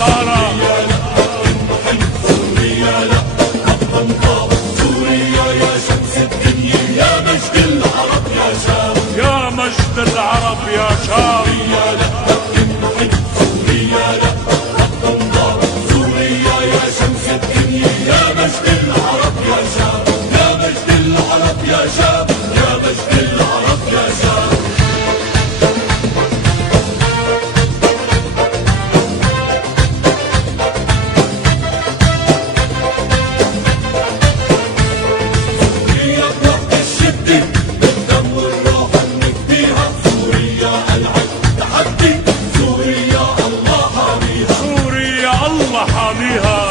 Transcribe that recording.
حضارة. سوريا لا حقا طاب، سوريا يا شمس الدنيا، يا مجد العرب يا شام، يا مجد العرب يا شام. سوريا لا تنحل، سوريا لا حقا طاب، سوريا يا شمس الدنيا، يا مجد العرب يا شام، يا مجد العرب يا شام، يا مجد العرب يا شام. سوريا الله حاميها.